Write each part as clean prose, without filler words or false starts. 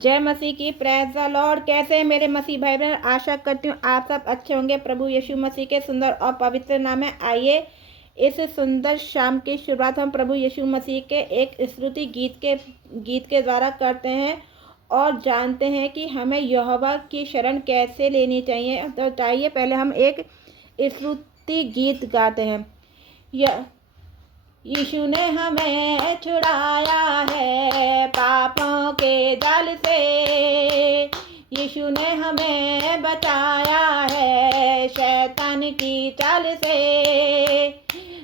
जय मसीह की, praise the Lord. कैसे हैं मेरे मसीह भाई बहन? आशा करती हूँ आप सब अच्छे होंगे। प्रभु यीशु मसीह के सुंदर और पवित्र नाम में आइए इस सुंदर शाम की शुरुआत हम प्रभु यीशु मसीह के एक स्तुति गीत के द्वारा करते हैं और जानते हैं कि हमें यहोवा की शरण कैसे लेनी चाहिए। तो चाहिए पहले हम एक स्तुति गीत गाते हैं। यीशु ने हमें छुड़ाया है पापों के जाल से, यीशु ने हमें बचाया है शैतान की चाल से।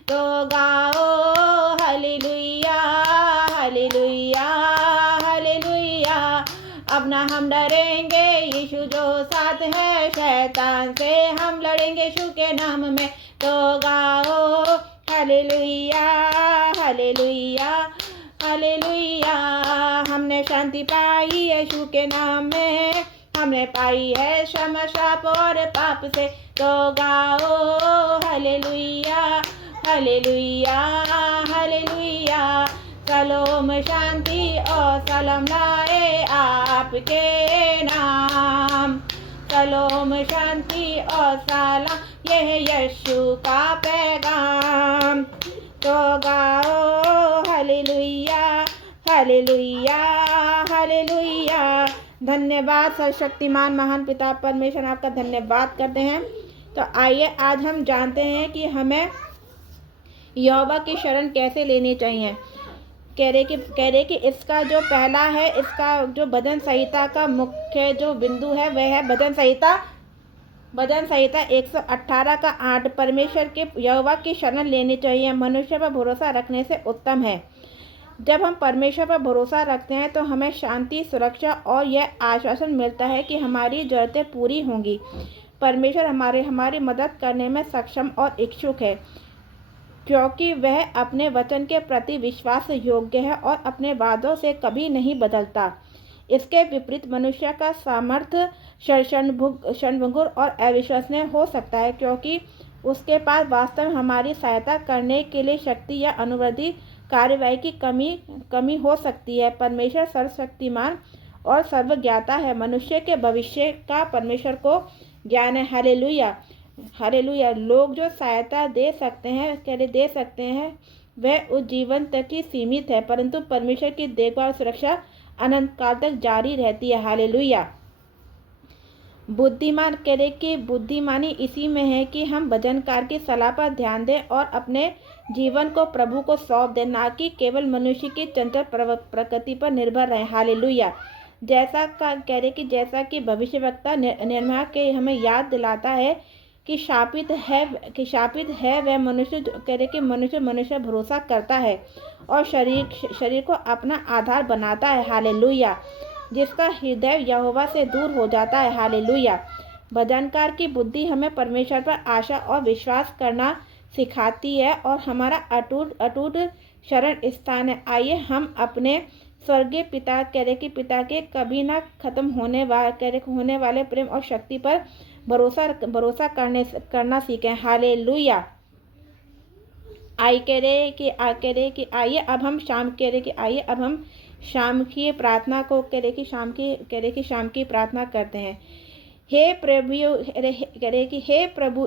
तो गाओ हालेलुया हालेलुया हालेलुया। अब ना हम डरेंगे, यीशु जो साथ है, शैतान से हम लड़ेंगे यीशु के नाम में। तो गाओ हालेलुया हालेलुया हालेलुया। हमने शांति पाई यीशु के नाम में, हमने पाई है क्षमा शाप और पाप से। तो गाओ हालेलुया हालेलुया हालेलुया। सलोम शांति और सलाम लाए आपके नाम, सलोम शांति और सलाम, यह यीशु का पैगाम। तो गाओ हालेलुया हालेलुया हालेलुया। धन्यवाद सर्वशक्तिमान महान पिता परमेश्वर, आपका धन्यवाद करते हैं। तो आइए आज हम जानते हैं कि हमें यहोवा की शरण कैसे लेनी चाहिए। कह रहे कि इसका जो पहला है, इसका जो भजन संहिता का मुख्य जो बिंदु है वह है भजन संहिता 118 का 8। परमेश्वर के यहोवा की शरण लेनी चाहिए, मनुष्य पर भरोसा रखने से उत्तम है। जब हम परमेश्वर पर भरोसा रखते हैं तो हमें शांति, सुरक्षा और यह आश्वासन मिलता है कि हमारी जरूरतें पूरी होंगी। परमेश्वर हमारी मदद करने में सक्षम और इच्छुक है, क्योंकि वह अपने वचन के प्रति विश्वास योग्य है और अपने वादों से कभी नहीं बदलता। इसके विपरीत मनुष्य का सामर्थ्य क्षणभंगुर और अविश्वसनीय हो सकता है, क्योंकि उसके पास वास्तव में हमारी सहायता करने के लिए शक्ति या अनुवर्ती कार्यवाही की कमी हो सकती है। परमेश्वर सर्वशक्तिमान और सर्वज्ञाता है, मनुष्य के भविष्य का परमेश्वर को ज्ञान है। Hallelujah hallelujah. लोग जो सहायता दे सकते हैं वह उस जीवन तक ही सीमित है, परंतु परमेश्वर की देखभाल सुरक्षा अनंत काल तक जारी रहती है। हालेलुया। बुद्धिमानी इसी में है कि हम भजनकार की सलाह पर ध्यान दें और अपने जीवन को प्रभु को सौंप दें, ना कि केवल मनुष्य की चंचल प्रकृति पर निर्भर रहें। हालेलुया। जैसा कि भविष्यवक्ता निर्मया के हमें याद दिलाता है कि शापित है वह मनुष्य भरोसा करता है और शरीर को अपना आधार बनाता है। हालेलुया। जिसका हृदय यहोवा से दूर हो जाता है। हालेलुया। भजनकार की बुद्धि हमें परमेश्वर पर आशा और विश्वास करना सिखाती है और हमारा अटूट शरण स्थान है। आइए हम अपने स्वर्गीय पिता के कभी ना खत्म होने वाले प्रेम और शक्ति पर भरोसा करना सीखें। हालेलुया। आइए अब हम शाम की प्रार्थना को शाम की प्रार्थना करते हैं। हे प्रभु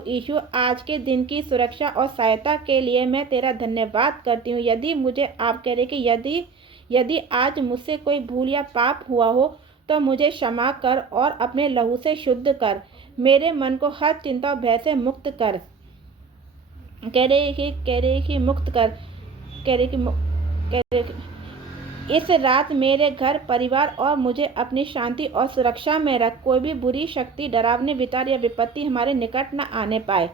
यीशु, आज के दिन की सुरक्षा और सहायता के लिए मैं तेरा धन्यवाद करती हूँ। यदि आज मुझसे कोई भूल या पाप हुआ हो तो मुझे क्षमा कर और अपने लहू से शुद्ध कर। मेरे मन को हर चिंता और भय से मुक्त कर। इस रात मेरे घर परिवार और मुझे अपनी शांति और सुरक्षा में रख। कोई भी बुरी शक्ति, डरावने विचार या विपत्ति हमारे निकट न आने पाए।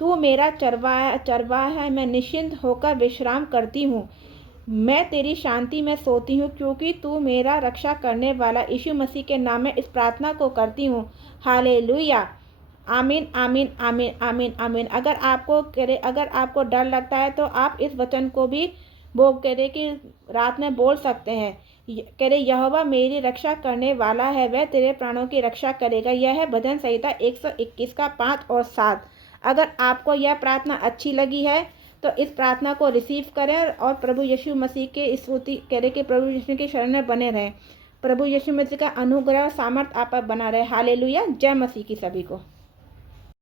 तू मेरा चरवाहा है, मैं निश्चिंत होकर विश्राम करती हूँ। मैं तेरी शांति में सोती हूँ, क्योंकि तू मेरा रक्षा करने वाला। यीशु मसीह के नाम में इस प्रार्थना को करती हूँ। हालेलुया। आमीन आमीन आमीन आमीन आमीन। अगर आपको डर लगता है तो आप इस वचन को भी कि रात में बोल सकते हैं। यहोवा मेरी रक्षा करने वाला है, वह तेरे प्राणों की रक्षा करेगा। यह है भजन संहिता 121 का 5 और 7। अगर आपको यह प्रार्थना अच्छी लगी है तो इस प्रार्थना को रिसीव करें और प्रभु यीशु मसीह के प्रभु यीशु की शरण में बने रहें। प्रभु यीशु मसीह का अनुग्रह सामर्थ आप पर बना रहे। हालेलुया। जय मसीह की सभी को।